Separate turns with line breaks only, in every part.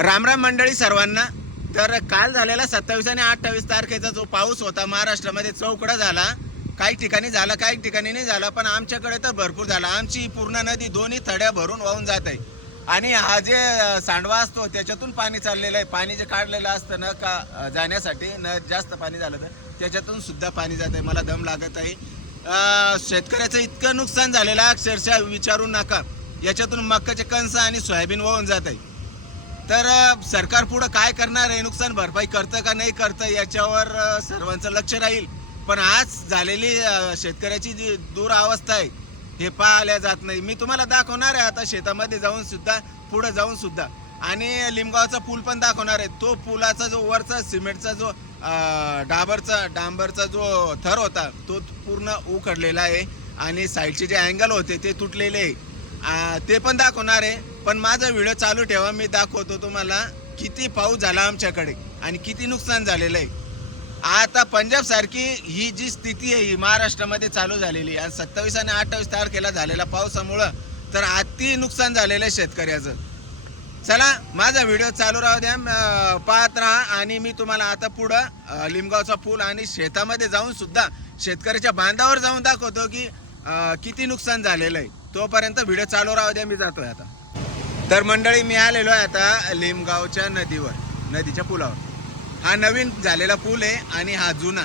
रामराम मंडळी सर्वांना. तर काल झालेला सत्तावीस आणि अठ्ठावीस तारखेचा जो पाऊस होता महाराष्ट्रामध्ये चौकडा झाला. काही ठिकाणी झाला काही ठिकाणी नाही झाला पण आमच्याकडे तर भरपूर झाला. आमची पूर्ण नदी दोन्ही थड्या भरून वाहून जात. आहे आणि हा जे सांडवा असतो त्याच्यातून पाणी चाललेलं आहे. पाणी जे काढलेलं असतं ना का जाण्यासाठी न जास्त पाणी झालं तर त्याच्यातून सुद्धा पाणी जात आहे मला दम लागत आहे. शेतकऱ्याचं इतकं नुकसान झालेलं अक्षरशः विचारू नका. याच्यातून मक्काचे कणसं आणि सोयाबीन वाहून जात आहे तर सरकार पुढं काय करणार आहे? नुकसान भरपाई करतं का नाही करतं? याच्यावर सर्वांचं लक्ष राहील. पण आज झालेली शेतकऱ्याची जी दुरावस्था आहे हे पाहिल्या जात नाही. मी तुम्हाला दाखवणार आहे आता शेतामध्ये जाऊन सुद्धा पुढं जाऊन सुद्धा. आणि लिमगावचा पूल पण दाखवणार आहे. तो पुलाचा जो वरचा सिमेंटचा जो डाबरचा डांबरचा जो थर होता तो पूर्ण उखडलेला आहे. आणि साईडचे जे अँगल होते ते तुटलेले आहे. आ, ते पण दाखवणार आहे. पण माझा व्हिडिओ चालू ठेवा मी दाखवतो तुम्हाला किती पाऊस झाला आमच्याकडे आणि किती नुकसान झालेलं आहे. आता पंजाब सारखी ही जी स्थिती आहे ही महाराष्ट्रामध्ये चालू झालेली आहे. आणि सत्तावीस आणि अठ्ठावीस तारखेला झालेला पावसामुळं तर अति नुकसान झालेलं आहे शेतकऱ्याचं. चला माझा व्हिडिओ चालू राहू द्या. पाहत राहा आणि मी तुम्हाला आता पुढं लिमगावचा पूल आणि शेतामध्ये जाऊन सुद्धा शेतकऱ्याच्या बांधावर जाऊन दाखवतो की किती नुकसान झालेलं आहे. तोपर्यंत व्हिडिओ चालू राहू द्या मी जातोय आता. तर मंडळी मी आलेलो आहे आता लिमगावच्या नदीवर नदीच्या पुलावर. हा नवीन झालेला पूल आहे आणि हा जुना.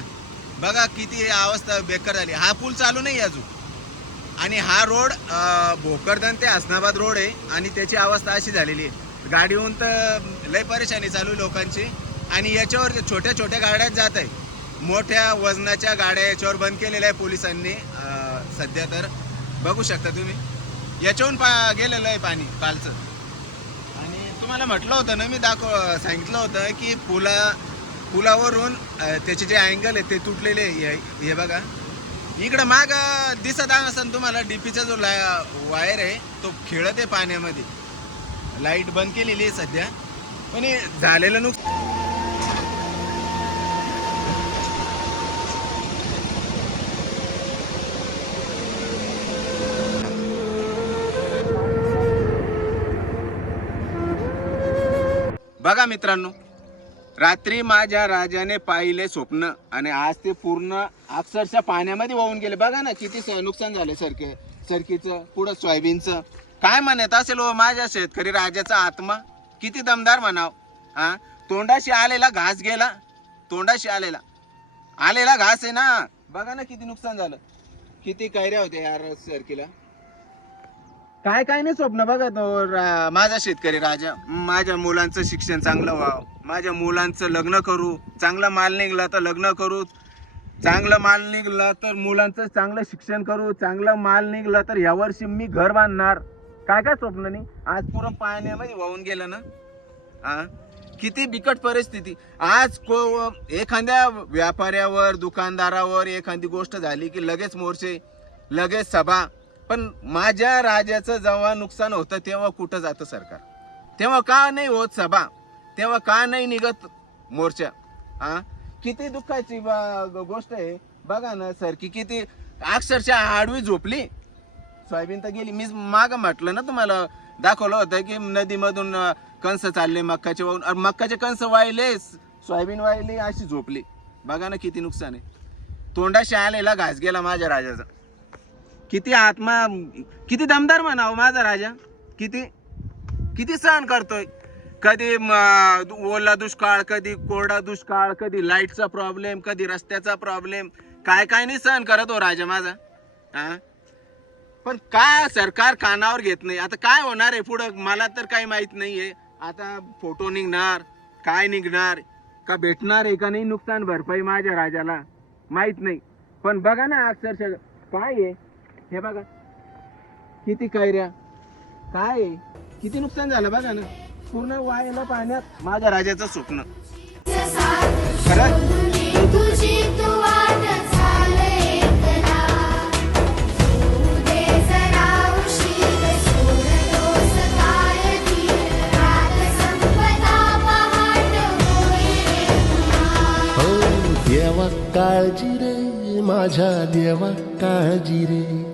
बघा किती अवस्था बेकार झाली. हा पूल चालू नाही अजून. आणि हा रोड भोकरदन ते हसनाबाद रोड आहे आणि त्याची अवस्था अशी झालेली आहे. गाडीहून तर लय परेशानी चालू लोकांची. आणि याच्यावर छोट्या छोट्या गाड्या जात आहे मोठ्या वजनाच्या गाड्या याच्यावर बंद केलेल्या आहे पोलिसांनी सध्या तर. बघू शकता तुम्ही. याच्याहून पा गेलेलं आहे पाणी कालचं आणि तुम्हाला म्हटलं होतं ना मी दाखव सांगितलं होतं की पुला पुलावरून त्याचे जे अँगल आहे ते तुटलेले आहे. हे हे बघा. इकडं माग दिसत असेल तुम्हाला डीपीचा जो ला वायर आहे तो खेळत आहे पाण्यामध्ये. लाइट बंद केलेली आहे सध्या. पण झालेलं नुकसान बघा मित्रांनो रात्री माझ्या राजाने पाहिले स्वप्न आणि आज ते पूर्ण अक्षरशः पाण्यामध्ये वाहून गेले. बघा ना किती स- नुकसान झालं सरके सरकीचं पुढं सोयाबीनचं. काय म्हणत असेल हो माझ्या शेतकरी राजाचा आत्मा? किती दमदार म्हणाव हा? तोंडाशी आलेला घास गेला तोंडाशी आलेला. आलेला घास आहे ना. बघा ना किती नुकसान झालं. किती कैऱ्या होत्या यार सरकीला. काय काय नाही स्वप्न बघा तो रा- माझा शेतकरी राजा. माझ्या मुलांचं शिक्षण चांगलं व्हावं. माझ्या मुलांचं लग्न करू. चांगला माल निघला तर लग्न करू. चांगलं माल निघला तर मुलांचं चांगलं शिक्षण करू. चांगला माल निघला तर यावर्षी मी घर बांधणार. काय काय स्वप्न नाही? आज पुरं पाण्यामध्ये वाहून गेलं ना? हा किती बिकट परिस्थिती. आज को एखाद्या व्यापाऱ्यावर दुकानदारावर एखादी गोष्ट झाली की लगेच मोर्चे लगेच सभा. पण माझ्या राजाचं जेव्हा नुकसान होतं तेव्हा कुठं जातं सरकार? तेव्हा का नाही होत सभा? तेव्हा का नाही निघत मोर्चा? हा किती दुःखाची बा- ग- गोष्ट आहे. बघा ना सर की किती अक्षरशः आडवी झोपली. सोयाबीन तर गेली. मी माग म्हटलं ना तुम्हाला दाखवलं होतं की नदीमधून कंस चालले मक्काचे वाहून. मक्काचे कंस वाहिले सोयाबीन वाहिली अशी झोपली. बघा ना किती नुकसान आहे. तोंडाशी आलेला घास गेला माझ्या राजाचा. किती आत्मा किती दमदार म्हणावं माझा राजा. किती किती सहन करतोय. कधी ओला दुष्काळ कधी कोरडा दुष्काळ कधी लाईटचा प्रॉब्लेम कधी रस्त्याचा प्रॉब्लेम. काय काय नाही सहन करत हो राजा माझा. हा? पण काय सरकार कानावर घेत नाही. आता काय होणार आहे पुढं? मला तर काही माहीत नाहीये. आता फोटो निघणार. काय निघणार? का भेटणार आहे का नाही नुकसान भरपाई माझ्या राजाला? माहीत नाही. पण बघा ना अक्षरशः काय आहे? हे बघा. किती कैऱ्या. काय? किती नुकसान झालं बघा ना. पूर्ण वायाला पाण्यात माझ्या राजाचं स्वप्न.
हो देवा काळजी रे माझ्या देवा काळजी रे.